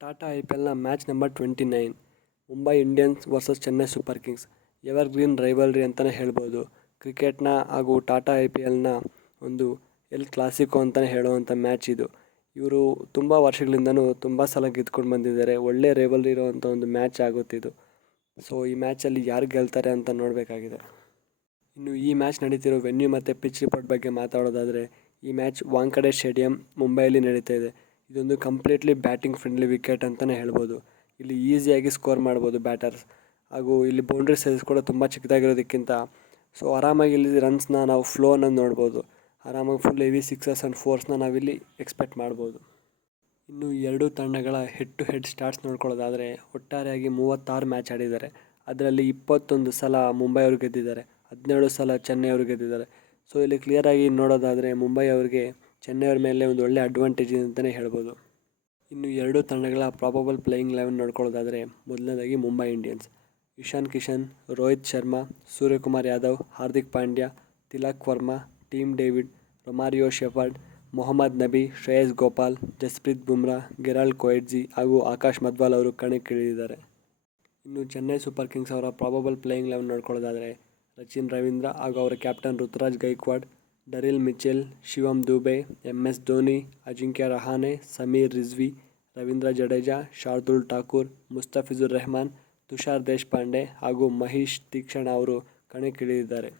ಟಾಟಾ IPLನ match number 29 Mumbai Indians versus Chennai super kings evergreen rivalry ಅಂತಲೇ ಹೇಳ್ಬೋದು. ಕ್ರಿಕೆಟ್ನ ಹಾಗೂ ಟಾಟಾ IPLನ ಒಂದು ಎಲ್ ಕ್ಲಾಸಿಕೋ ಅಂತಲೇ ಹೇಳುವಂಥ ಮ್ಯಾಚ್ ಇದು. ಇವರು ತುಂಬ ವರ್ಷಗಳಿಂದನೂ ತುಂಬ ಸಲ ಗೆದ್ಕೊಂಡು ಬಂದಿದ್ದಾರೆ. ಒಳ್ಳೆ ರೈವಲ್ರಿ ಇರುವಂಥ ಒಂದು ಮ್ಯಾಚ್ ಆಗುತ್ತಿದ್ದು. ಸೊ ಈ ಮ್ಯಾಚಲ್ಲಿ ಯಾರು ಗೆಲ್ತಾರೆ ಅಂತ ನೋಡಬೇಕಾಗಿದೆ. ಇನ್ನು ಈ ಮ್ಯಾಚ್ ನಡೀತಿರೋ ವೆನ್ಯೂ ಮತ್ತು ಪಿಚ್ ರಿಪೋರ್ಟ್ ಬಗ್ಗೆ ಮಾತಾಡೋದಾದರೆ, ಈ ಮ್ಯಾಚ್ ವಾಂಖಡೆ ಸ್ಟೇಡಿಯಂ ಮುಂಬೈಯಲ್ಲಿ ನಡೀತಾ ಇದೆ. ಇದೊಂದು ಕಂಪ್ಲೀಟ್ಲಿ ಬ್ಯಾಟಿಂಗ್ ಫ್ರೆಂಡ್ಲಿ ವಿಕೆಟ್ ಅಂತಲೇ ಹೇಳ್ಬೋದು. ಇಲ್ಲಿ ಈಸಿಯಾಗಿ ಸ್ಕೋರ್ ಮಾಡ್ಬೋದು ಬ್ಯಾಟರ್ಸ್, ಹಾಗೂ ಇಲ್ಲಿ ಬೌಂಡ್ರಿ ಸೈಜ್ ಕೂಡ ತುಂಬ ಚಿಕ್ಕದಾಗಿರೋದಕ್ಕಿಂತ ಸೊ ಆರಾಮಾಗಿ ಇಲ್ಲಿ ರನ್ಸ್ನ ನಾವು ಫ್ಲೋನ ನೋಡ್ಬೋದು. ಆರಾಮಾಗಿ ಫುಲ್ ಹೆವಿ ಸಿಕ್ಸಸ್ ಆ್ಯಂಡ್ ಫೋರ್ಸ್ನ ನಾವಿಲ್ಲಿ ಎಕ್ಸ್ಪೆಕ್ಟ್ ಮಾಡ್ಬೋದು. ಇನ್ನು ಎರಡೂ ತಂಡಗಳ ಹೆಡ್ ಟು ಹೆಡ್ ಸ್ಟಾಟ್ಸ್ ನೋಡ್ಕೊಳ್ಳೋದಾದರೆ, ಒಟ್ಟಾರೆಯಾಗಿ 36 ಮ್ಯಾಚ್ ಆಡಿದ್ದಾರೆ. ಅದರಲ್ಲಿ 21 ಸಲ ಮುಂಬೈ ಅವರು ಗೆದ್ದಿದ್ದಾರೆ, 17 ಸಲ ಚೆನ್ನೈ ಅವರು ಗೆದ್ದಿದ್ದಾರೆ. ಸೊ ಇಲ್ಲಿ ಕ್ಲಿಯರಾಗಿ ನೋಡೋದಾದರೆ ಮುಂಬೈ ಅವರಿಗೆ ಚೆನ್ನೈ ಅವ್ರ ಮೇಲೆ ಒಂದು ಒಳ್ಳೆ ಅಡ್ವಾಂಟೇಜ್ ಇದೆ ಅಂತಲೇ ಹೇಳ್ಬೋದು. ಇನ್ನು ಎರಡೂ ತಂಡಗಳ ಪ್ರಾಬಬಲ್ ಪ್ಲೇಯಿಂಗ್ 11 ನೋಡ್ಕೊಳ್ಳೋದಾದರೆ, ಮೊದಲನೇದಾಗಿ Mumbai Indians Ishan Kishan, Rohit Sharma, Suryakumar Yadav, Hardik Pandya, Tilak Varma, Tim David, Romario Shepherd, Mohammad Nabi, Shreyas Gopal, Jasprit Bumrah, Gerald Coetzee ಹಾಗೂ ಆಕಾಶ್ ಮಧ್ವಾಲ್ ಅವರು ಕಣಕ್ಕಿಳಿದಿದ್ದಾರೆ. ಇನ್ನು ಚೆನ್ನೈ ಸೂಪರ್ ಕಿಂಗ್ಸ್ ಅವರ ಪ್ರಾಬಬಲ್ ಪ್ಲೇಯಿಂಗ್ 11 ನೋಡ್ಕೊಳ್ಳೋದಾದರೆ, ಸಚಿನ್ ರವೀಂದ್ರ ಹಾಗೂ ಅವರ captain Ruturaj Gaikwad, Daryl Mitchell, Shivam Dube, MS Dhoni, Ajinkya Rahane, Sameer Rizvi, Ravindra Jadeja, Shardul Thakur, Mustafizur Rahman, Tushar Deshpande ಹಾಗೂ ಮಹೀಶ್ ತೀಕ್ಷಣ ಅವರು ಕಣಕ್ಕಿಳಿದಿದ್ದಾರೆ.